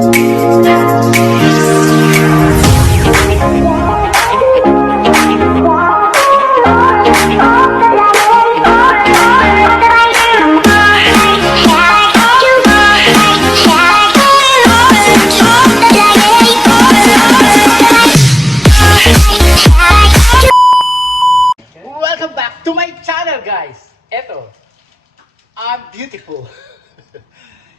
Welcome back to my channel, guys. Eto, I'm beautiful.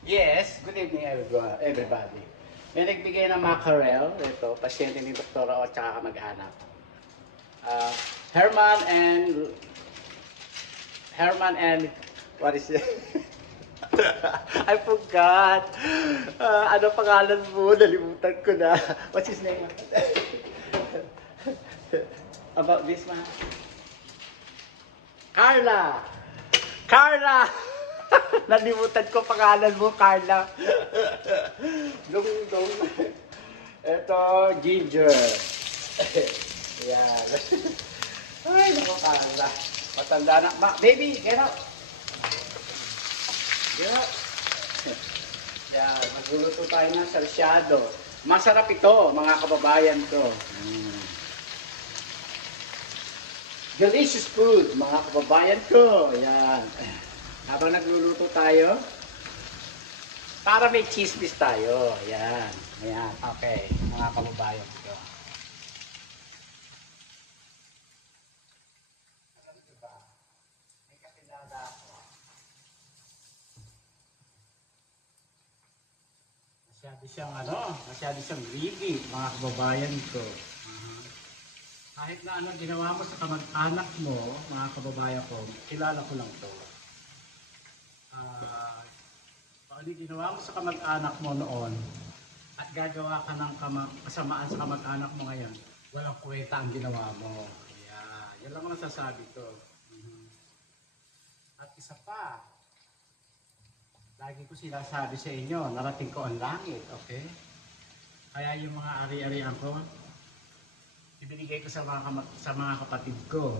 Yes, good evening everybody. May nagbigay ng mackerel. Ito, pasyente ni Doktora o tsaka kamag-anak. Herman and what is it? I forgot. Ano pangalan mo? Nalimutan ko na. What's his name? About this man? Carla! Carla! Nalimutan ko pangalan mo, Carla. Dong. Ito, Ginger. Yan. Ay, naku, Carla. Matanda na. Baby, get up. Get up. Yan, magluluto tayo ng sarsyado. Masarap ito, mga kababayan ko. Delicious food, mga kababayan ko. Ayan. Habang nagluluto tayo, para may chismis tayo. Ayan. Ayan. Okay, mga kababayan ko. May kakilala ako. Masyado siyang greedy, mga kababayan ko. Kahit na ano ginawa mo sa kamag-anak mo, mga kababayan ko, kilala ko lang to. Paano ginawa mo sa kamag-anak mo noon at gagawa ka ng kasamaan sa kamag-anak mo ngayon, walang kwenta ang ginawa mo. Yan lang ang nasasabi ko. At isa pa, lagi ko sinasabi sa inyo, narating ko ang langit, okay? Kaya yung mga ari-arian ko, ibinigay ko sa mga kapatid ko.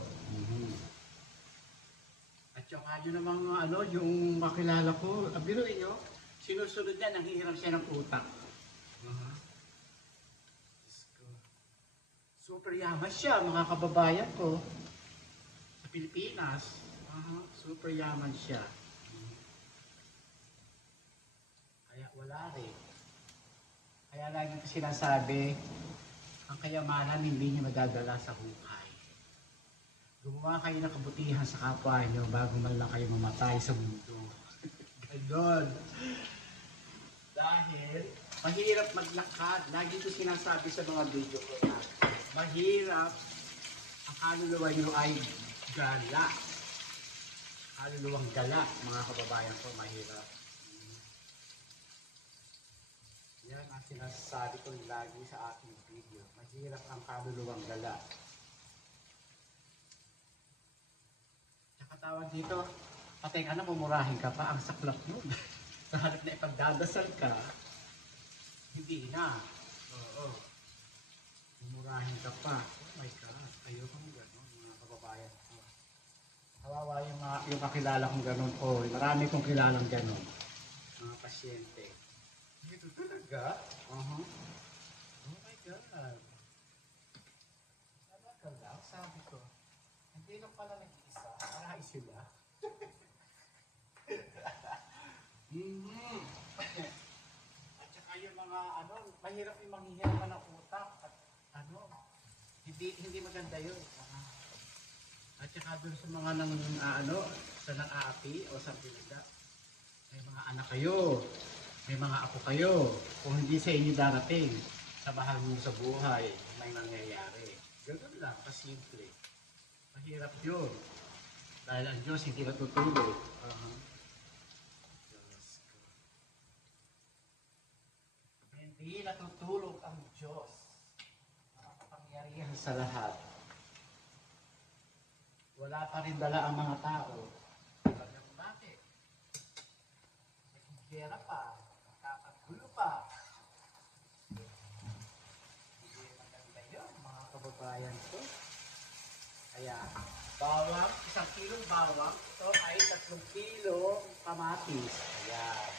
At saka yun namang yung makilala ko, biruin nyo, sinusunod niya, nanghihiram siya ng utak. Super yaman siya, mga kababayan ko. Sa Pilipinas, super yaman siya. Kaya wala rin. Kaya lagi ko sinasabi, ang kayamanan hindi niyo madadala sa hukay. Gumawa kayo ng kabutihan sa kapwa niyo bago man lang kayo mamatay sa mundo. Ganon. Dahil mahirap maglakad. Lagi ko sinasabi sa mga video ko na mahirap ang kaluluwa niyo ay gala. Kaluluwang gala, mga kababayan ko, mahirap. Yan ang sinasabi ko lagi sa aking video. Mahirap ang kaluluwang gala. Tsaka tawag dito, patay ka na, mumurahin ka pa, ang saklap nun. Sa halip na ipagdadasal ka, hindi na. Oo. Mumurahin ka pa. Oh my God, ayoko mo gano'n, mga kababayan ko. Kawawa yung kakilala kong gano'n. Oh, marami kong kilalang gano'n. Mga pasyente. Ito talaga? Oh my God. Talaga lang, sabi ko. Hindi lang pala nag-iisa. Marami sila. At saka yung mga mahirap yung manghihiram ka ng utak. At hindi maganda yun. At saka dun sa mga sa nang-aapi o sa pinaga. May mga anak kayo. May mga apo kayo, kung hindi sa inyo darating, sa mahal mo sa buhay, may nangyayari. Ganun lang, kasimple. Mahirap yun. Dahil ang Diyos hindi natutulog. Hindi natutulog ang Diyos. Nakakapangyarihan sa lahat. Wala pa rin dala ang mga tao. Bakit? Nagkikira pa. Gulo pa. Hindi maganda yun, mga kababayan ko. Kaya, bawang, 1 kilong bawang, ito ay 3 kilong kamatis. Ayan.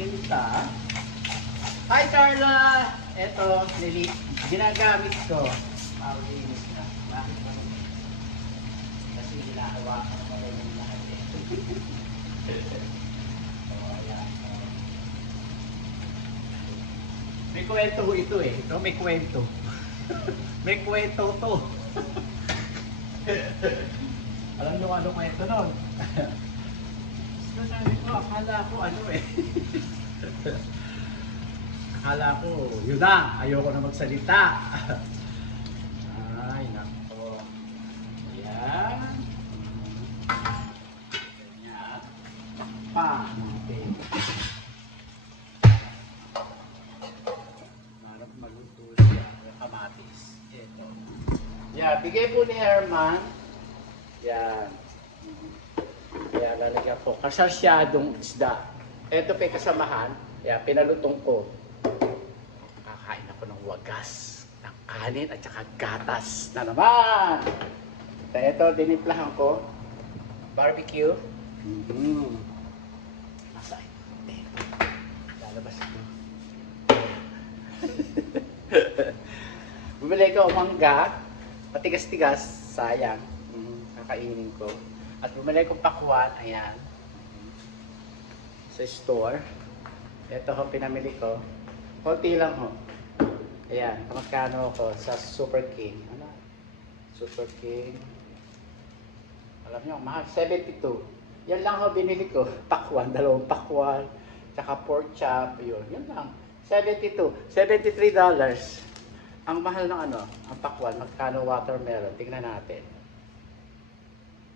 paminta. Hi Carla! Ito, ginagamit ko. Maulinis na. Bakit ba? Kasi ginagawa ko na yung lahat eh. So, ayan. May kwento ito eh. Ito may kwento. May kwento to. Alam nyo ano kwento nun? So, sabi ko, akala ko ano eh. Akala ko, yun na, ayoko na magsalita. Ay, nako. Ayan. Ganyan. Pa. Okay. Marap maluto siya. Kamatis. Ito. Yeah, bigay po ni Herman. Yan. Kaya lalagyan ko. Kasarsyadong isda. Ito pa yung kasamahan. Kaya pinalutong ko. Kakain ako ng wagas, ng kanin at saka gatas na naman. Ito, dinimplahan ko. Barbecue. Nasa ito. Lalabas ito. Bumili ko mangga. Patigas-tigas. Sayang. Kakainin ko. At bumili ko pakwan. Ayan. Sa store. Ito ho, pinamili ko. Konti lang ho. Ayan, magkano ako sa Super King. Ano? Super King. Alam nyo, mahal. 72. Yan lang ho, binili ko. Pakwan, dalawang pakwan. Tsaka pork chop. Yun, yun lang. 72. $73. Ang mahal ng ano, ang pakwan. Magkano watermelon. Tingnan natin.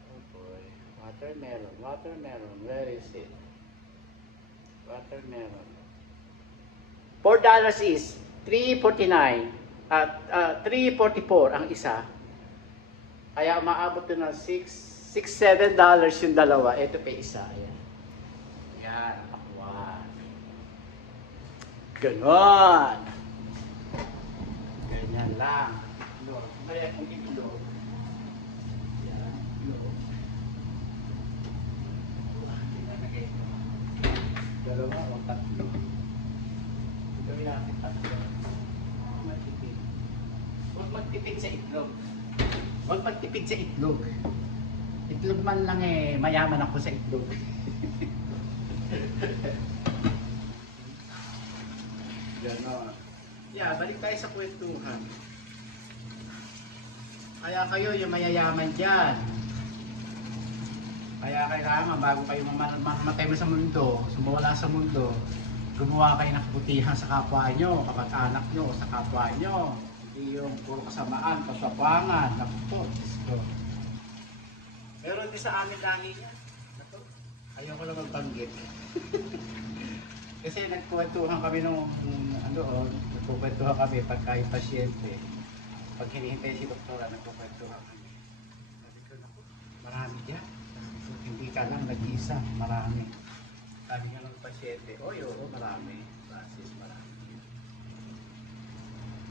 Oh boy. Watermelon. Watermelon. Where is it? Watermelon. $4 is $3.49 at $3.44 ang isa. Kaya maabot na ng $6-7 yung dalawa. Ito pa isa. Ayan. Yan. Pakwan. Ganon. Ganyan lang. Itlog. Kaya kung itlog. Yan. Itlog. Dalawa o tatlo. Gawin natin tatlo. Magtipid. Huwag magtipid sa itlog. Huwag magtipid sa itlog. Itlog man lang eh, mayaman ako sa itlog. Ganon. Yeah, balik tayo sa kwentuhan. Kaya kayo yung mayayaman dyan. Kaya kailangan bago kayo mamatay mo sa mundo, sumawala sa mundo, gumawa kayo ng kabutihan sa kapwa nyo, kapag-anak nyo, sa kapwa nyo. Hindi yung puro kasamaan, kasapangan, naku, Diyos. Pero hindi sa amin lagi yan. Ayoko lang magbanggit. Kasi nagkwentuhan kami nung, nagkwentuhan kami pagka yung pasyente. Pag hinihintay si doktora, nagkwentuhan kami. Sabi ko, naku, marami dyan. Hindi ka lang nag-isa, marami. Sabi nga ng pasyente, oy, oo, marami. Francis, marami.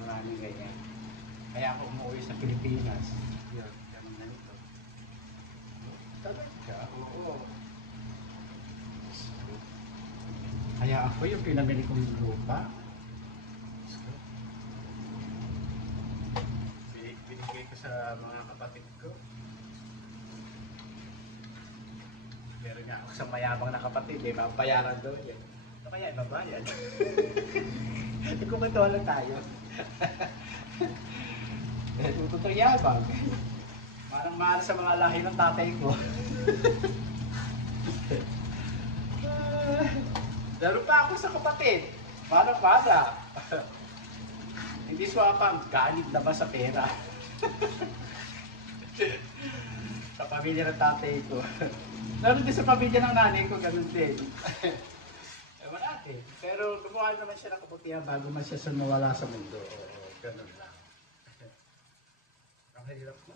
Maraming ganyan. Kaya ako umuwi sa Pilipinas. Yun, ganun na nito. Talaga, oo. Kaya ako yung pinamili kong lupa. Binigay ko sa mga kapatid ko. Meron niya ako sa mayabang na kapatid, eh, mabayaran doon yan. Ano kaya ibabayad? Nagkumantuhan lang tayo. Tututong yabang. Parang mahal sa mga lahi ng tatay ko. Lalo pa ako sa kapatid. Parang bada. Hindi swapang, galit na ba sa pera? Sa pamilya ng tatay ko. Lalo din sa pamilya ng nanay ko, ganun din. Ewan natin. Pero gumawa naman siya ng kabutihan bago man siya sumawala sa mundo. Oo, ganun lang. Ang hirap mo.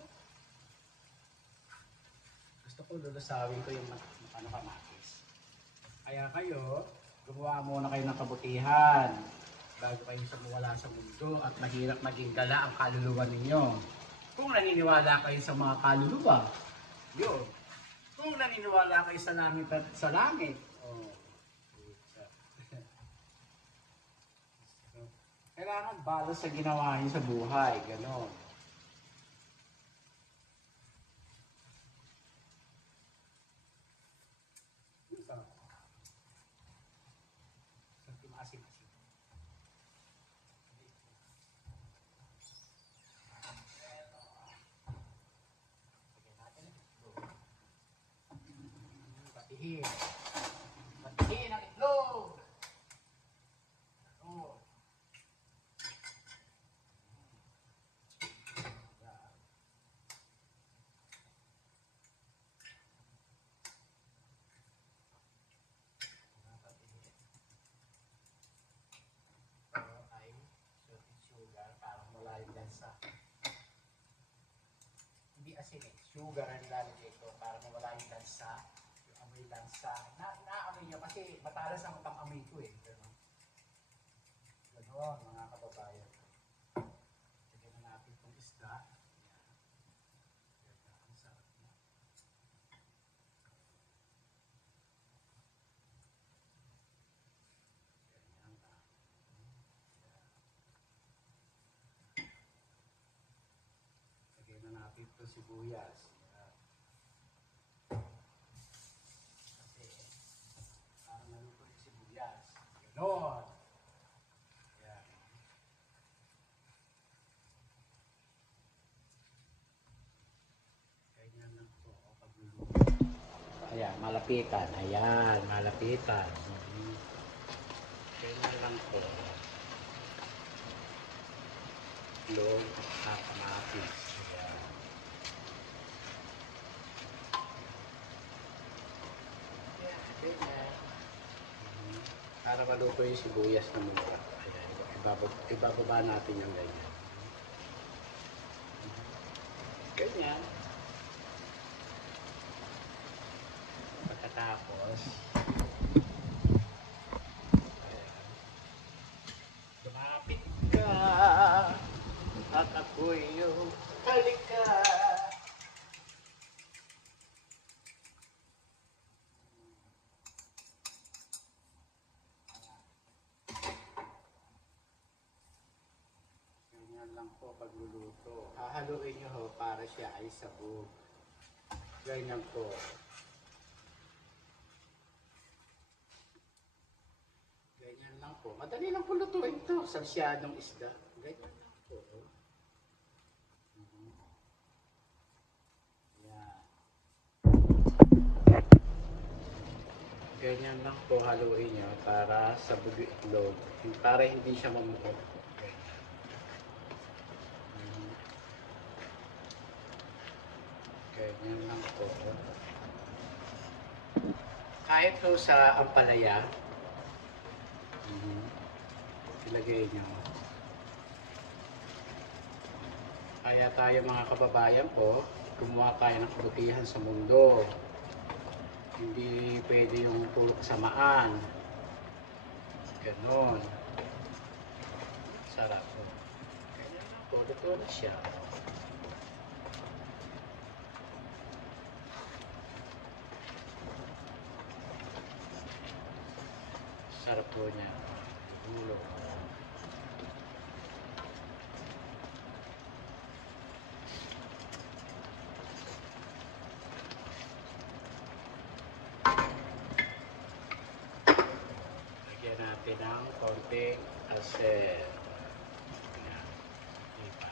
Gusto ko lulusawin ko yung kamatis. Kaya kayo, gumawa muna kayo ng kabutihan bago kayo sumawala sa mundo at mahirap maging gala ang kaluluwa ninyo. Kung naniniwala kayo sa mga kaluluwa, yun. Kung naniniwala kayo sa langit at sa langit, oh, Kailangan balance sa ginawa niyo sa buhay, gano'n. Sarap. Sarap yung asim-asim. Lagyan natin ang itlog. Batihin. Batihin ang itlog! Gano'n. Ay certain sugar para wala yung lansa. Hindi asin eh. Sugar ang nilalagay ko para mawala yung lansa. Yung amoy lansa. Naamoy niya kasi matalas ang pang-amoy ko eh. Ganon. Ganon mga kababayan. Lagyan na natin itong isda. Yan. Ang sarap niya. Ganyan lang. Lagyan na natin itong sibuyas. Yan. Kasi para maluto yung sibuyas. Ganon. Yan. Ganyan lang po ako pagluluto. Ayan, malapitan. Ayan, malapitan. Ganyan lang po. Itlog at kamatis. Ayan. Ganyan. Para maluto yung sibuyas na mura. Ayan, ibababa natin yung ganyan. Ganyan. Pagkatapos, ayan, lumapit ka at ako'y iyong halika. Ganyan lang po pagluluto. Hahaluin nyo ho para siya ay sabog. Ganyan po. Ganyan lang po. Madali lang po lutuin ito. Sarsyadong isda. Ganyan lang po. Yan. Ganyan lang po haluin nyo para sabog yung itlog. Para hindi siya mamukot. Ganyan lang po. Kahit po sa ampalaya, ilagay nyo. Kaya tayo mga kababayan po, gumawa tayo ng kabutihan sa mundo. Hindi pwede yung puro kasamaan. Ganon. Sarap po. Ganyan lang po, luto na siya. Sarap po niya. Ulo. Lagyan natin ng konting asin. Ayan. Ipa.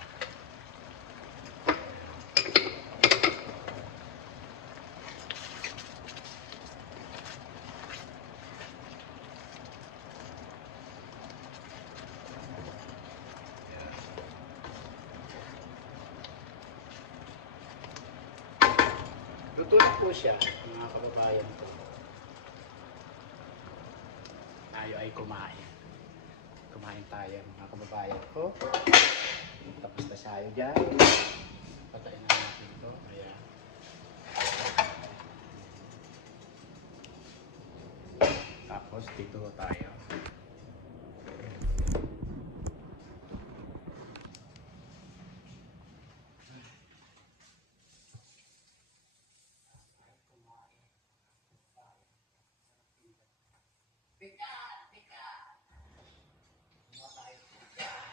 Luto na po siya, mga kababayan ko. Tayo ay kumain. Kumain tayo, mga kababayan ko. Tapos na tayo dyan. Patayin na natin ito. Ayan. Tapos dito tayo. Bigat! Bigat! Kumain tayo.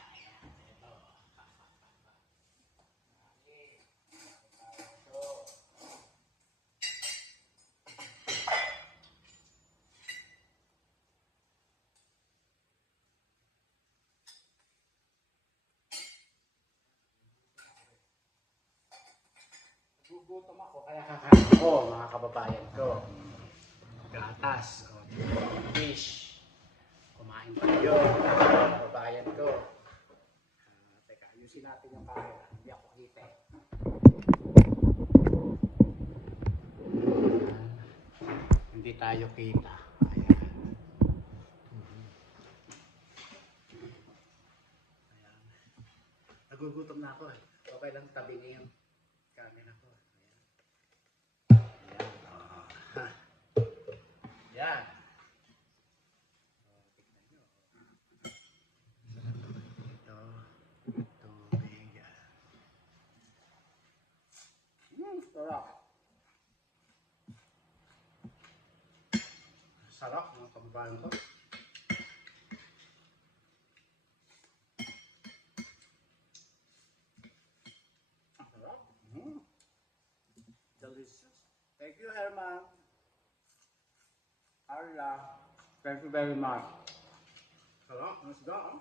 Nagugutom ako, kaya kakain ko, mga kababayan ko. Gatas, o, fish. Kumain tayo, mga kababayan ko. Teka, ayusin natin yung camera. Hindi ako kita eh. Hindi tayo kita. Ayan. Ayan. Nagugutom na ako eh. Okay lang tabi niyo yung camera ko. Ayan. Ayan. Ayan. Ito. Tubig. Sarap. Sarap mga kababayan ko. Sarap. Delicious. Thank you, Herman. Arla. Thank you very much. Sarap. Nasda, ah.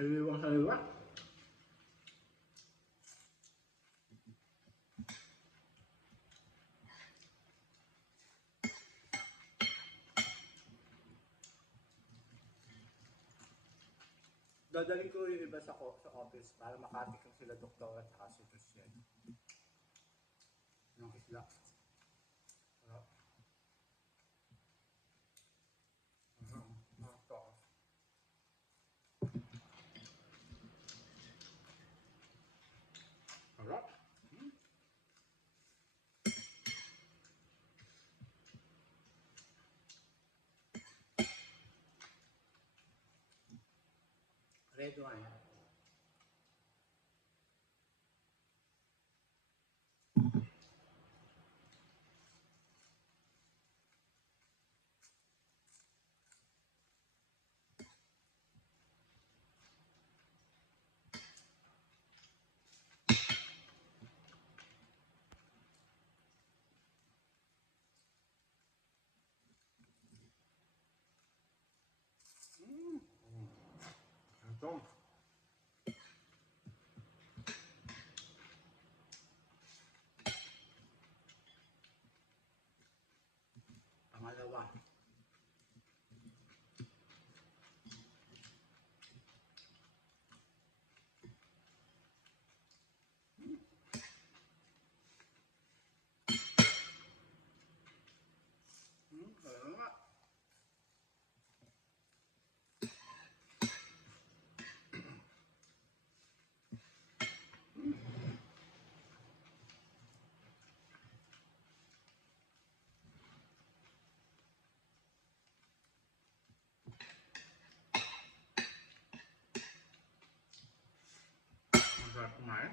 Haliwang haliwa. Dadaling ko yung iba sa office para makatikim sila doktor at saka si Christian. Yung isla. Sarap. Sarap. Red wine. Ito. Pangalawa. Sarap. Masarap kumain.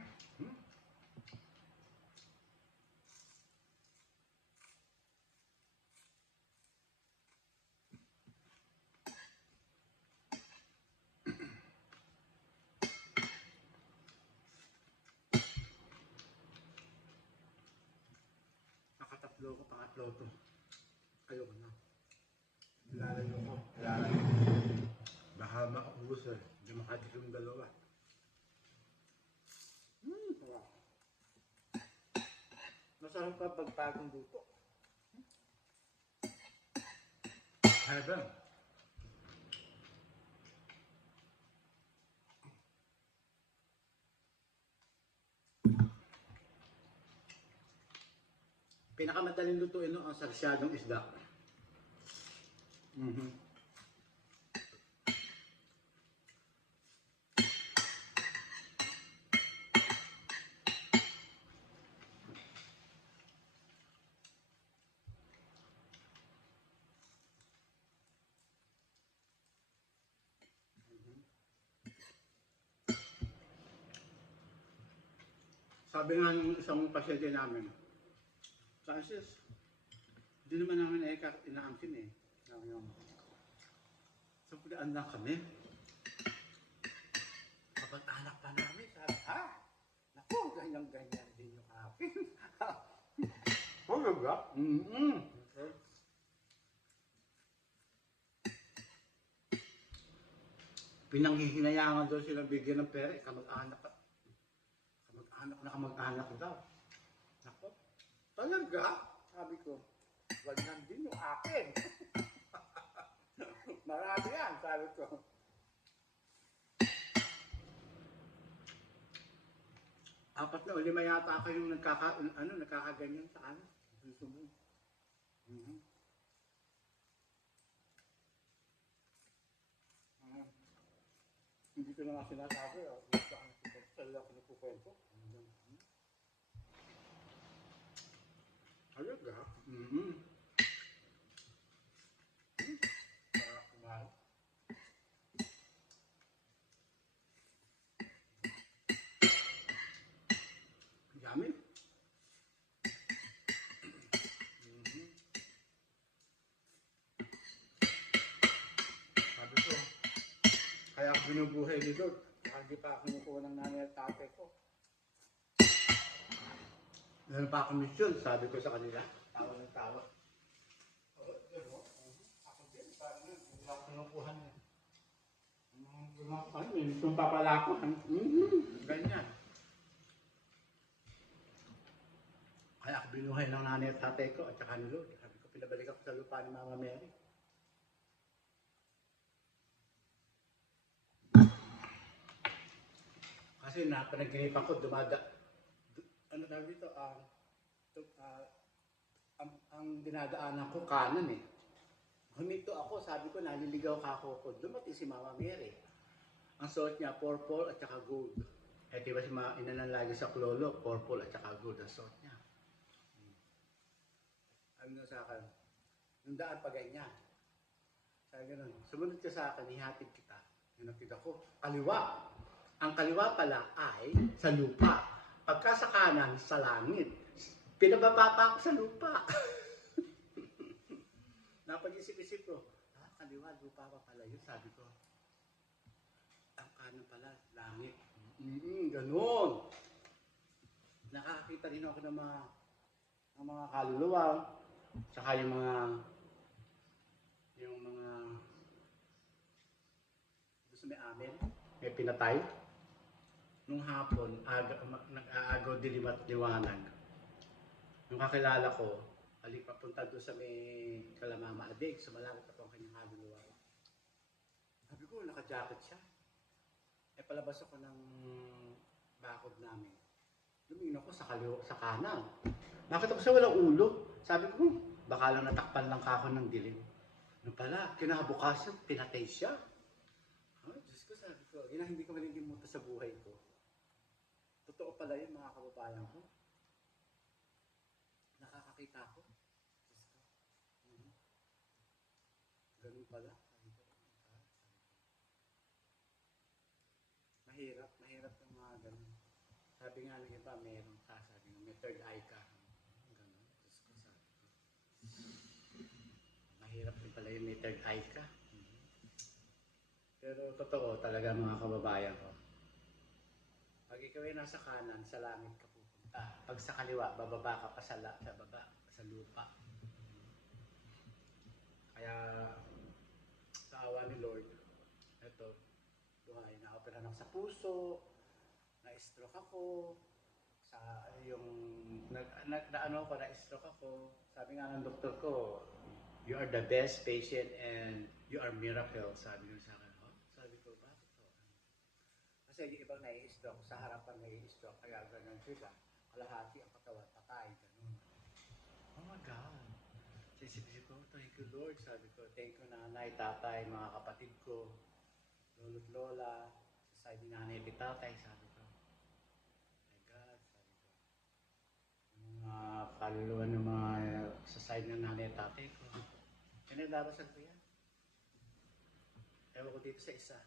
Nakatatlo ko, pangatlo to. Ayoko na. Ilalayo ko. Ilalayo ko. Baka makaubos eh. Hindi makatikim yung dalawa. Sarap. Masarap pa pagpagong luto. Heaven. Pinakamadaling lutuin no, ang sarsyadong isda. Sabi nga ng isang pasyente namin, Francis, hindi naman namin inaangkin eh. Sabi naman, sabihan lang kami. Kapag anak pa namin, sabi, ha? Naku, ganyan-ganyan din yung akin. Oh, diba? Pinanghihinayangan doon sila bigyan ng pera, kamag-anak na kamag-anak daw. Ako, talaga? Sabi ko, ganyan din yung akin. Marami yan, sabi ko. Apat na o lima yata kayong nakakaganyan sa ano. Gusto mo. Mhm. Ah, hindi ko na nga sinasabi. Salila ko nagkukwento. Talaga? Mhm. Sarap kumain. Yummy. Mhm. Sabi ko, kaya ako binubuhay nito. Baka di pa ako kinukuha ng nanay at tatay ko. Meron pa akong mission, sabi ko sa kanila. Tawa ng tawa. Oo, gano'n. Ako din, parang yun. Hindi ako kinukuha niya. Ay, may mission pa pala ako. Ganyan. Kaya ako binuhay ng nanay at tatay ko at saka ni Lord. Sabi ko, pinabalik ako sa lupa ni Mama Mary. Kasi napanaginipan ko, ano tawag dito, ang dinadaanan ko kanan eh. Huminto ako, sabi ko, naliligaw ka ako. Dumating si Mama Mary. Ang suot niya, purple at saka gold. Eh, diba si inanan lagi sa klolo, purple at saka gold ang suot niya. Ano na sa akin, yung daan pa ganyan. Sabi ganun, sumunod ka sa akin, ihatid kita. Hinatid ako, kaliwa. Ang kaliwa pala ay sa lupa. Pagka sa kanan, sa langit. Pinababa pa ako sa lupa. Napag-isip-isip ko, kaliwa, lupa pa pala yun, sabi ko. Ang kanan pala, langit. Ganun. Nakakita rin ako ng mga kaluluwa, saka yung mga gusto may amin, may pinatay. Nung hapon, nag-aagaw dilim at liwanag. Nung kakilala ko, papunta doon sa may Kalamama Adig, sumalangit ako ang kanyang kaluluwa. Sabi ko, naka-jacket siya. Eh, palabas ako ng bakod namin. Lumingin ako sa kanan. Nakita ko siya walang ulo. Sabi ko, baka lang natakpan lang ako ng dilim. Ano pala, kinabukasan, pinatay siya. Diyos ko, sabi ko, yun ang hindi ko malilimutan sa buhay ko. Totoo pala yun, mga kababayan ko. Nakakakita ko. Diyos ko. Ganun pala. Mahirap yung mga ganun. Sabi nga ng iba, meron ka. Sabi nga, may third eye ka. Ganun. Diyos ko, sabi ko. Mahirap din pala yung may third eye ka. Pero totoo talaga mga kababayan ko. Pag ikaw ay nasa kanan, sa langit ka pupunta. Pag sa kaliwa, bababa ka pa sa baba, sa lupa. Kaya, sa awa ni Lord, ito, buhay, na-operahan ako sa puso, na-stroke ako, na-stroke ako. Sabi nga ng doktor ko, you are the best patient and you are miracle, sabi niya sa akin. Sabi ko, bakit to? Kasi yung ibang nai-stroke, sa harapan nai-stroke, kaya ganun sila. Kalahati ang katawan, patay, ganun. Oh my God. Sisip-sip ko, thank you Lord, sabi ko. Thank you nanay, tatay, mga kapatid ko, lolo't lola, sa side ni nanay at tatay, sabi ko. My God, sabi ko. Yung mga kaluluwa ng mga sa side ng nanay at tatay ko. Pinagdarasal ko yan. Ewan ko dito sa isa.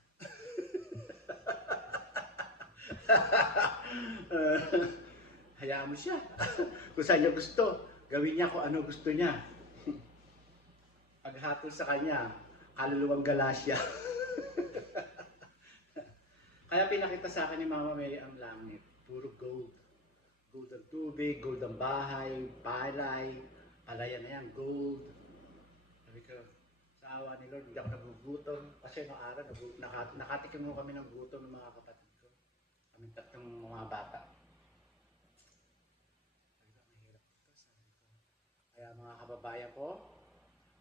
Hayaan mo siya. Kung saan niya gusto, gawin niya kung ano gusto niya. Paghatol sa kanya, kaluluwang galasya. Kaya pinakita sa akin ni Mama Mary ang langit. Puro gold. Gold ang tubig, gold ang bahay, palay, palayan na yan, gold. Sabi ko, sa awa ni Lord, hindi ako nagugutom. Kasi noong araw, nakatikim mo kami ng gutom ng mga kapatid ko. Kami tatlong mga bata. kababayan ko,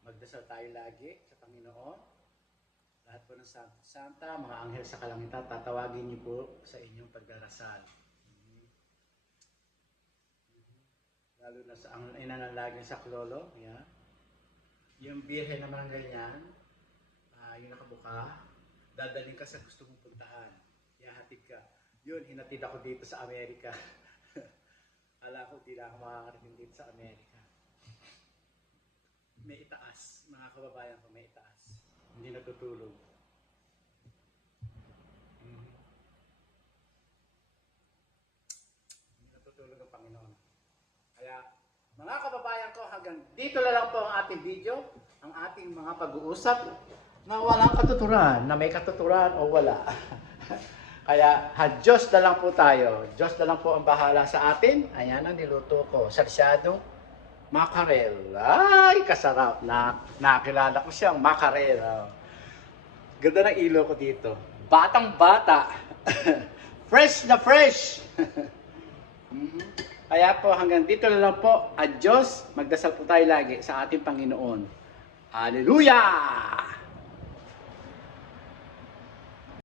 magdasal tayo lagi sa Panginoon. Lahat po ng Santa, mga anghel sa kalangitan, tatawagin niyo po sa inyong pagdarasal. Lalo na sa ang inanalagin sa klolo, yan. Yung birhen naman ganyan, yung nakabuka, dadalhin ka sa gusto mong puntahan. Ihahatid ka. Yun, hinatid ako dito sa Amerika. Ala ko, hindi na ako makakarating dito sa Amerika. May itaas, mga kababayan ko, may itaas. Hindi natutulog. Hindi natutulog ang Panginoon. Kaya, mga kababayan ko, hanggang dito na lang po ang ating video, ang ating mga pag-uusap na walang katuturan, na may katuturan o wala. Kaya, Diyos na lang po tayo. Diyos na lang po ang bahala sa atin. Ayan ang niluto ko. Sarsyadong mackerel. Ay, kasarap. Nakilala ko siyang mackerel. Ganda ng ilo ko dito. Batang bata. Fresh na fresh. Kaya po hanggang dito na lang po. Adios. Magdasal po tayo lagi sa ating Panginoon. Hallelujah!